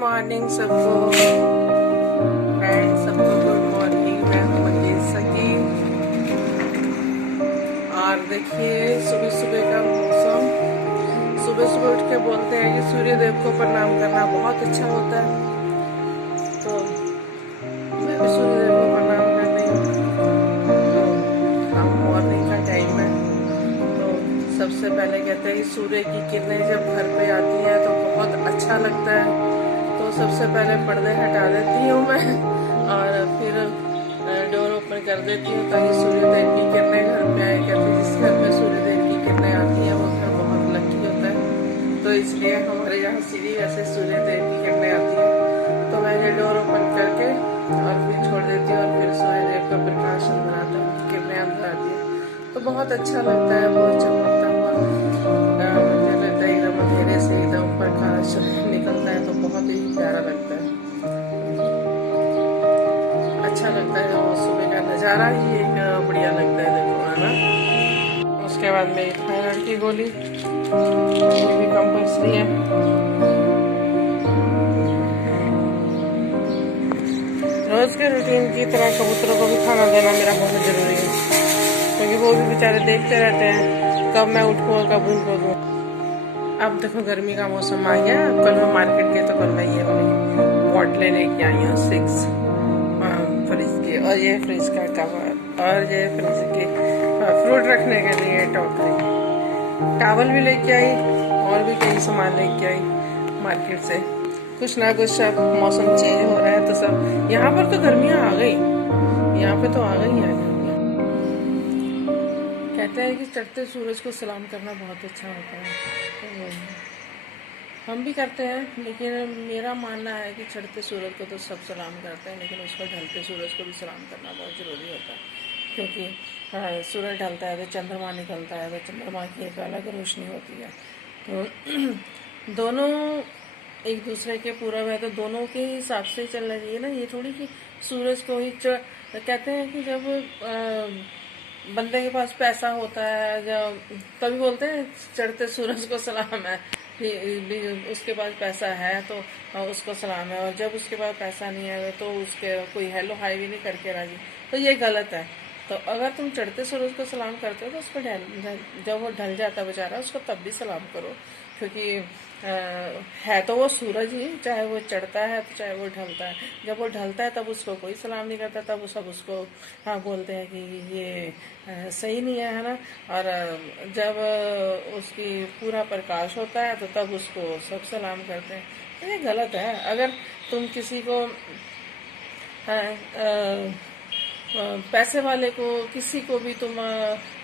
Morning सबको friends, सबको good morning. मैं हूँ मंजीत सकी और देखिए सुबह सुबह का मौसम। सुबह सुबह उठ के बोलते हैं कि सूर्य देव को प्रणाम करना बहुत अच्छा होता है, तो मैं भी सूर्य देव को प्रणाम कर रही हूँ। तो हाँ, मॉर्निंग का टाइम है, तो सबसे पहले कहते हैं कि सूर्य की किरणें जब घर पे आती हैं तो बहुत अच्छा लगता है। तो सबसे पहले पर्दे हटा देती हूँ मैं और फिर डोर ओपन कर देती हूँ ताकि सूर्यदेव की किरणें घर पे आए। कहते हैं जिस घर में सूर्यदेव की किरणें आती हैं वो घर बहुत लकी होता है, तो इसलिए हमारे यहाँ सीधी वैसे सूर्यदेव की किरणें आती हैं। तो मैं ये डोर ओपन करके और फिर छोड़ देती हूँ और फिर सूर्यदेव का प्रकाश अंदर आता है, उनकी किरणें अंदर आती है तो बहुत अच्छा लगता है। बहुत चमकता हुआ मुझे लगता है, एकदम अंधेरे से एकदम प्रकाश निकलता है तो बहुत ही प्यारा लगता है, अच्छा लगता है। वो सुबह का नज़ारा ही एक बढ़िया लगता है, देखो है ना। उसके बाद मेरी थायराइड की गोली, ये भी कंपल्सरी है। रोज के रूटीन की तरह कबूतरों को भी खाना देना मेरा बहुत जरूरी है, क्योंकि वो भी बेचारे देखते रहते हैं कब मैं उठूँ और कब उनको दूँ। अब देखो गर्मी का मौसम आ गया। कल मैं मार्केट गई तो कल मैं ये वाली बॉटलें लेके आई हूँ 6 फ्रिज की, और ये फ्रिज का कवर, और ये फ्रिज की फ्रूट रखने के लिए टोकरी, टावल भी लेके आई और भी कई सामान लेके आई मार्केट से। कुछ ना कुछ सब मौसम चेंज हो रहा है तो सब यहाँ पर तो गर्मियाँ आ गई, यहाँ पे तो आ गई है गर्मियाँ। कहते हैं कि चढ़ते सूरज को सलाम करना बहुत अच्छा होता है, तो हम भी करते हैं, लेकिन मेरा मानना है कि चढ़ते सूरज को तो सब सलाम करते हैं, लेकिन उस पर ढलते सूरज को भी सलाम करना बहुत ज़रूरी होता है। क्योंकि सूरज ढलता है तो चंद्रमा निकलता है, तो चंद्रमा की एक अलग रोशनी होती है। तो दोनों एक दूसरे के पूरब है, तो दोनों के हिसाब से चलना चाहिए ना। ये थोड़ी कि सूरज को ही कहते हैं कि जब बंदे के पास पैसा होता है, जब तभी बोलते हैं चढ़ते सूरज को सलाम है, उसके पास पैसा है तो उसको सलाम है, और जब उसके पास पैसा नहीं है तो उसके कोई हेलो हाई भी नहीं करके राजी, तो ये गलत है। तो अगर तुम चढ़ते सूरज को सलाम करते हो तो उसको जब वो ढल जाता बेचारा उसको तब भी सलाम करो, क्योंकि है तो वो सूरज ही, चाहे वो चढ़ता है तो चाहे वो ढलता है। जब वो ढलता है तब उसको कोई सलाम नहीं करता, तब वो सब उसको बोलते हैं कि ये सही नहीं है ना। और जब उसकी पूरा प्रकाश होता है तो तब उसको सब सलाम करते हैं, तो ये गलत है। अगर तुम किसी को पैसे वाले को, किसी को भी तुम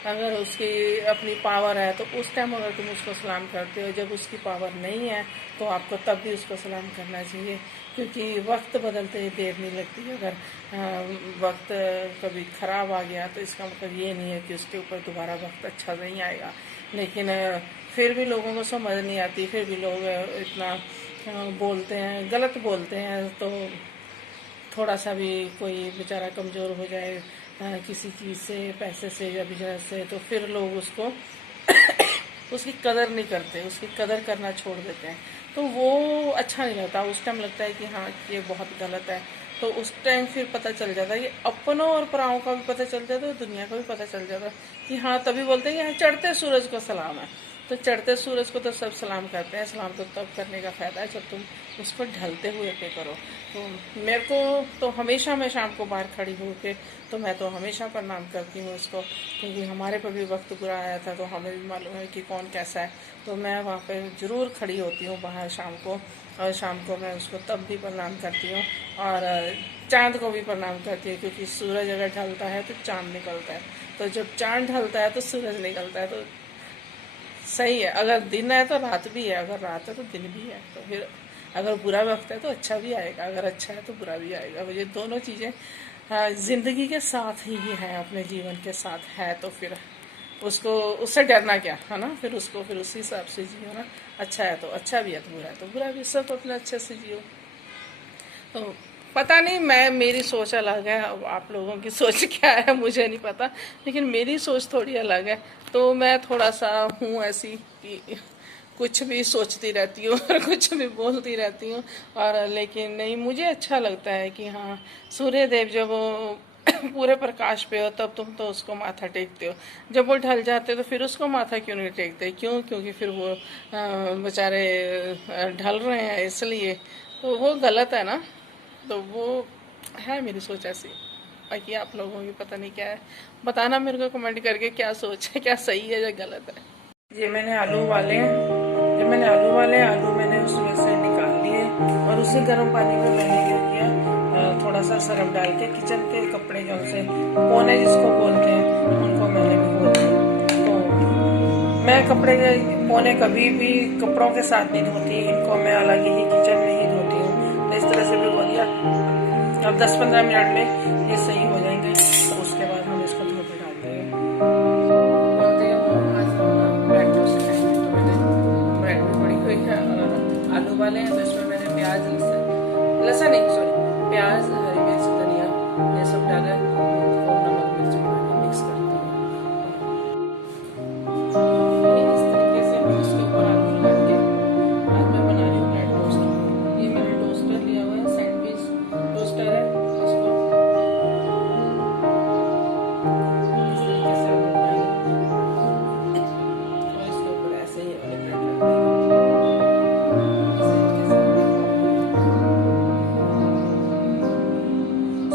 अगर उसकी अपनी पावर है तो उस टाइम अगर तुम उसको सलाम करते हो, जब उसकी पावर नहीं है तो आपको तब भी उसको सलाम करना चाहिए, क्योंकि वक्त बदलते ही देर नहीं लगती। अगर वक्त कभी ख़राब आ गया तो इसका मतलब ये नहीं है कि उसके ऊपर दोबारा वक्त अच्छा नहीं आएगा, लेकिन फिर भी लोगों को समझ नहीं आती, फिर भी लोग इतना बोलते हैं, गलत बोलते हैं। तो थोड़ा सा भी कोई बेचारा कमज़ोर हो जाए किसी चीज़ से, पैसे से या बिजनेस से, तो फिर लोग उसको उसकी कदर नहीं करते, उसकी कदर करना छोड़ देते हैं, तो वो अच्छा नहीं लगता। उस टाइम लगता है कि हाँ ये बहुत गलत है, तो उस टाइम फिर पता चल जाता है कि अपनों और पराओं का भी पता चल जाता है, दुनिया का भी पता चल जाता है कि हाँ, तभी बोलते हैं कि चढ़ते सूरज को सलाम है। तो चढ़ते सूरज को तो सब सलाम करते हैं, सलाम तो तब करने का फ़ायदा है जब तुम उसको ढलते हुए पे करो। तो मेरे को तो हमेशा, मैं शाम को बाहर खड़ी हो के तो मैं तो हमेशा प्रणाम करती हूँ उसको, क्योंकि हमारे पर भी वक्त बुरा आया था तो हमें भी मालूम है कि कौन कैसा है। तो मैं वहाँ पे ज़रूर खड़ी होती हूँ बाहर शाम को, और शाम को मैं उसको तब भी प्रणाम करती हूँ, और चाँद को भी प्रणाम करती हूँ, क्योंकि सूरज अगर ढलता है तो चाँद निकलता है, तो जब चाँद ढलता है तो सूरज निकलता है, तो सही है। अगर दिन है तो रात भी है, अगर रात है तो दिन भी है, तो फिर अगर बुरा वक्त है तो अच्छा भी आएगा, अगर अच्छा है तो बुरा भी आएगा। ये दोनों चीज़ें ज़िंदगी के साथ ही है, अपने जीवन के साथ है, तो फिर उसको, उससे डरना क्या है ना। फिर उसको फिर उसी हिसाब से जियो ना। अच्छा है तो अच्छा भी है, तो बुरा है तो बुरा भी, सब अपने अच्छे से जियो। तो पता नहीं, मेरी सोच अलग है, अब आप लोगों की सोच क्या है मुझे नहीं पता, लेकिन मेरी सोच थोड़ी अलग है। तो मैं थोड़ा सा हूँ ऐसी कि कुछ भी सोचती रहती हूँ और कुछ भी बोलती रहती हूँ। और लेकिन नहीं, मुझे अच्छा लगता है कि हाँ, सूर्य देव जब वो पूरे प्रकाश पे हो तब तुम तो उसको माथा टेकते हो, जब वो ढल जाते तो फिर उसको माथा क्यों नहीं टेकते? क्यों? क्योंकि फिर वो बेचारे ढल रहे हैं इसलिए, तो वो गलत है ना। तो वो है मेरी सोच ऐसी। बाकी आप लोगों की पता नहीं क्या है, बताना मेरे को कमेंट करके क्या सोच है, क्या सही है या गलत है। ये मैंने आलू उबाले हैं, आलू मैंने उसमें से निकाल लिए और उसी गर्म पानी में मैंने क्या किया, थोड़ा सा सरफ डाल के किचन के कपड़े जो से पोने जिसको बोलते हैं उनको मैंने भिगो दिया। तो मैं कपड़े पोने कभी भी कपड़ों के साथ नहीं धोती, इनको मैं अलग ही किचन में ही धोती हूँ। तो इस तरह से भिगो दिया। अब 10-15 मिनट में ये सही हो जाएंगे, तो उसके बाद हम इसको धो के डाल देंगे। आलू वाले हैं तो इसमें मैंने प्याज, लहसुन नहीं, सॉरी, प्याज, हरी मिर्च, धनिया ये सब डाला है। और नमक मिर्च मिक्स करती हूँ। इस तरीके से हम इसके ऊपर आलू लगा के, आज मैं बना रही हूँ ब्रेड टोस्ट। ये मैंने टोस्टर लिया हुआ है, सैंडविच टोस्टर है। इसको इस तरीके से आप लगाएंगे और इसके ऊपर ऐसे ही वाले ब्रेड रख देंगे।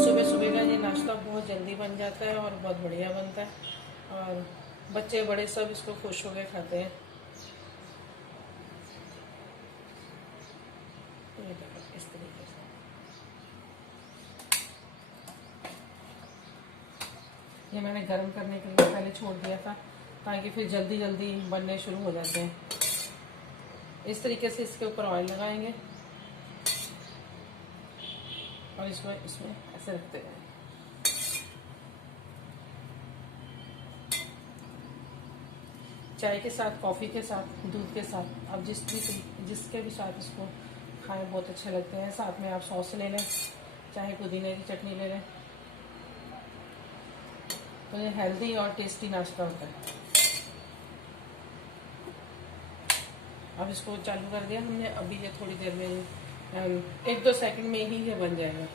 सुबह सुबह का ये नाश्ता बहुत जल्दी बन जाता है और बहुत बढ़िया बनता है और बच्चे बड़े सब इसको खुश होकर खाते हैं। ये देखो इस तरीके से ये मैंने गर्म करने के लिए पहले छोड़ दिया था ताकि फिर जल्दी जल्दी बनने शुरू हो जाते हैं। इस तरीके से इसके ऊपर ऑयल लगाएंगे और इसमें ऐसे रखते हैं। चाय के साथ, कॉफ़ी के साथ, दूध के साथ, आप जिसके भी साथ इसको खाएं बहुत अच्छे लगते हैं। साथ में आप सॉस ले लें, चाहे पुदीने की चटनी ले लें। तो ये हेल्दी और टेस्टी नाश्ता होता है। अब इसको चालू कर दिया हमने, अभी ये थोड़ी देर में 1-2 सेकंड में ही ये बन जाएगा।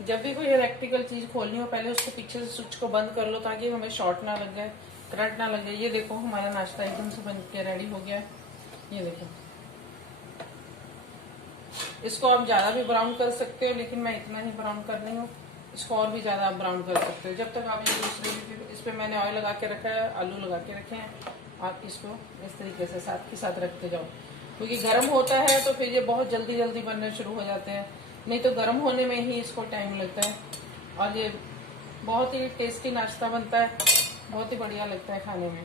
जब भी कोई इलेक्ट्रिकल चीज़ खोलनी हो पहले उसको पीछे से स्विच को बंद कर लो ताकि हमें शॉर्ट ना लग जाए, करंट ना लग जाए। ये देखो हमारा नाश्ता एकदम से बन के रेडी हो गया है। ये देखो, इसको आप ज़्यादा भी ब्राउन कर सकते हो, लेकिन मैं इतना ही ब्राउन कर रही हूँ। इसको और भी ज़्यादा आप ब्राउन कर सकते हो। जब तक आप ये दूसरे, इस पर मैंने ऑयल लगा के रखा है, आलू लगा के रखे हैं। आप इसको इस तरीके से साथ के साथ रखते जाओ, क्योंकि गर्म होता है तो फिर ये बहुत जल्दी जल्दी बनने शुरू हो जाते हैं, नहीं तो गर्म होने में ही इसको टाइम लगता है। और ये बहुत ही टेस्टी नाश्ता बनता है, बहुत ही बढ़िया लगता है खाने में।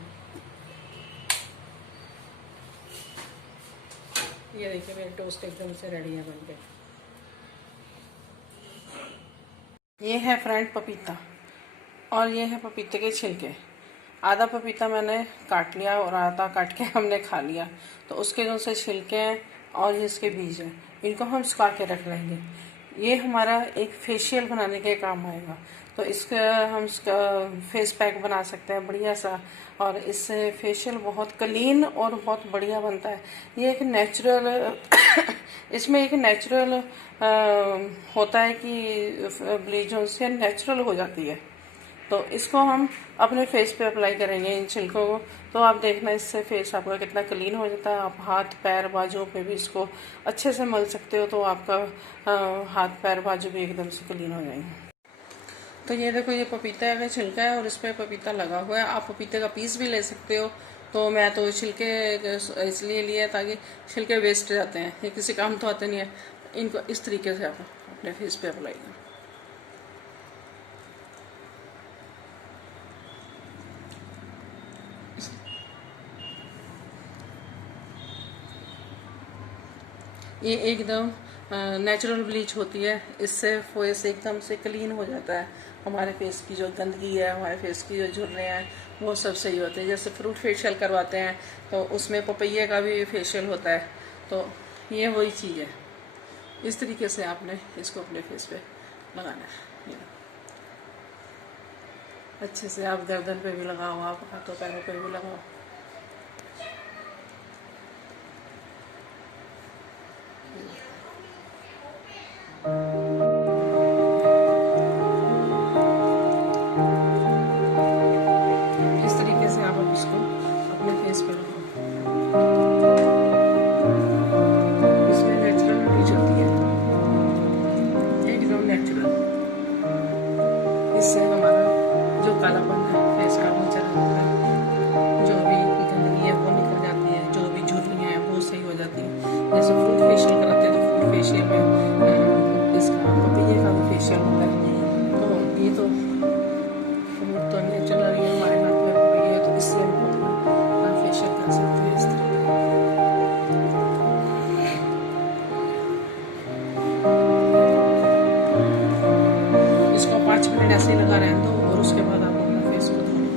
ये देखिए मेरे टोस्ट एकदम से रेडी है बनके। ये है फ्रेंड पपीता और ये है पपीते के छिलके। आधा पपीता मैंने काट लिया और आधा काट के हमने खा लिया। तो उसके जो से छिलके हैं और ये इसके बीज हैं, इनको हम सुखा के रख लेंगे। ये हमारा एक फेशियल बनाने के काम आएगा। तो इसका हम इसका फेस पैक बना सकते हैं बढ़िया सा, और इससे फेशियल बहुत क्लीन और बहुत बढ़िया बनता है। ये एक नेचुरल इसमें एक नेचुरल होता है कि ब्लीचों से नेचुरल हो जाती है। तो इसको हम अपने फेस पे अप्लाई करेंगे इन छिलकों को। तो आप देखना इससे फेस आपका कितना क्लीन हो जाता है। आप हाथ पैर बाजुओं पे भी इसको अच्छे से मल सकते हो, तो आपका हाथ पैर बाजू भी एकदम से क्लीन हो जाएंगे। तो ये देखो, ये पपीता का छिलका है और इस पर पपीता लगा हुआ है। आप पपीते का पीस भी ले सकते हो। तो मैं तो छिलके इसलिए लिए ताकि छिलके वेस्ट जाते हैं, ये किसी काम तो आते नहीं है। इनको इस तरीके से आप अपने फेस पे अप्लाई करें। ये एकदम नेचुरल ब्लीच होती है, इससे फेस एकदम से क्लीन हो जाता है। हमारे फेस की जो गंदगी है, हमारे फेस की जो झुर्रियाँ हैं, वो सब सही होते हैं। जैसे फ्रूट फेशियल करवाते हैं तो उसमें पपैये का भी फेशियल होता है। तो ये वही चीज़ है। इस तरीके से आपने इसको अपने फेस पे लगाना है। अच्छे से आप गर्दन पे भी लगाओ, आप हाथों पैरों पे भी लगाओ। इस तरीके से आप अब इसको अपने फेस पे लगाओ। इसमें नेचुरल ब्लीच होती है, एकदम नेचुरल। इससे हमारा जो कालापन है फेस का वो चला जाता है, जो भी गंदगी है वो निकल जाती है, जो भी झुर्रियाँ हैं वो सही हो जाती है। जैसे फ्रूट फेशियल कराते हैं तो फ्रूट फेशियल में इसका पपीते का भी फेशियल होता है। तो ये तो फ्रूट तो नेचुरल ही हमारे हाथ में हो गई है, तो इससे हम अपना फेशियल कर सकते हैं इस तरीके। इसको 5 मिनट ऐसे ही लगा रहने दो और उसके बाद आप अपना फेस को धो लो।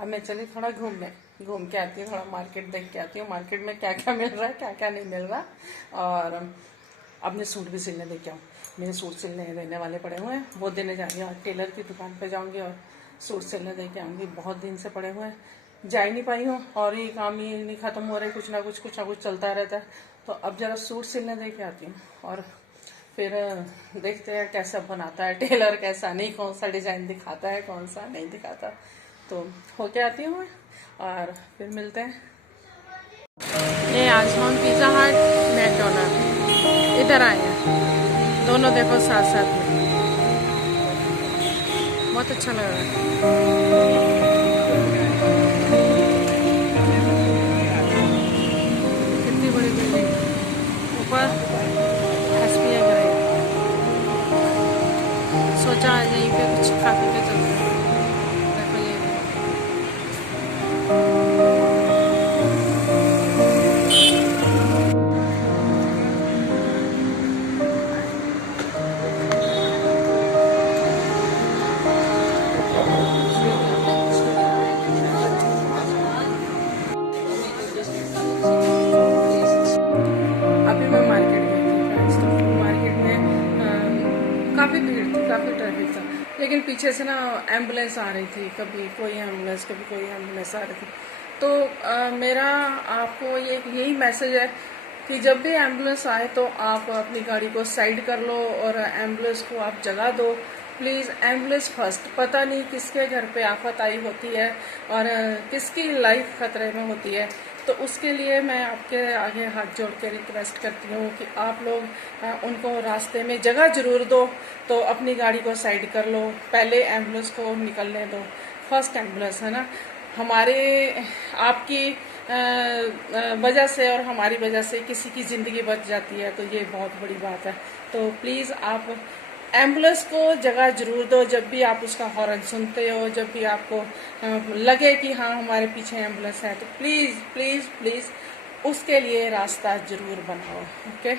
अब मैं चली थोड़ा घूम के आती हूँ, थोड़ा मार्केट देख के आती हूँ, मार्केट में क्या क्या मिल रहा है क्या क्या नहीं मिल रहा। और अपने सूट भी सिलने दे के आऊँ, मेरे सूट सिलने देने वाले पड़े हुए हैं, वो देने जा रही हूँ। टेलर की दुकान पे जाऊँगी और सूट सिलने दे के आऊँगी। बहुत दिन से पड़े हुए हैं, जा ही नहीं पाई हूँ और ये काम ही नहीं ख़त्म हो रहे, कुछ ना कुछ चलता रहता है। तो अब जरा सूट सिलने दे के आती हूँ और फिर देखते हैं कैसा बनाता है टेलर, कैसा नहीं, कौन सा डिज़ाइन दिखाता है कौन सा नहीं दिखाता। तो होके आती हूँ मैं और फिर मिलते हैं। ये आज हम पिज़्ज़ा हट मैकडोनल्ड इधर आए हैं, दोनों देखो साथ साथ में, बहुत अच्छा लग रहा है। कितनी बड़ी बिल्डिंग, ऊपर SBI बैंक। सोचा आज यहीं पे कुछ खा पी के चलते हैं। देखो ये अभी मैं मार्केट गई थी फ्रेंड्स, तो मार्केट में काफ़ी भीड़ थी, काफ़ी ट्रैफिक था, लेकिन पीछे से ना एम्बुलेंस आ रही थी, कभी कोई एम्बुलेंस कभी कोई एम्बुलेंस आ रही थी। तो मेरा आपको यही मैसेज है कि जब भी एम्बुलेंस आए तो आप अपनी गाड़ी को साइड कर लो और एम्बुलेंस को आप जगा दो। प्लीज़ एम्बुलेंस फर्स्ट, पता नहीं किसके घर पे आफत आई होती है और किसकी लाइफ खतरे में होती है। तो उसके लिए मैं आपके आगे हाथ जोड़ के रिक्वेस्ट करती हूँ कि आप लोग उनको रास्ते में जगह जरूर दो, तो अपनी गाड़ी को साइड कर लो, पहले एम्बुलेंस को निकलने दो। फर्स्ट एम्बुलेंस है ना, हमारे आपकी वजह से और हमारी वजह से किसी की ज़िंदगी बच जाती है, तो ये बहुत बड़ी बात है। तो प्लीज़ आप एम्बुलेंस को जगह जरूर दो, जब भी आप उसका हॉर्न सुनते हो, जब भी आपको लगे कि हाँ हमारे पीछे एम्बुलेंस है, तो प्लीज़ प्लीज़ प्लीज़ उसके लिए रास्ता जरूर बनाओ। ओके।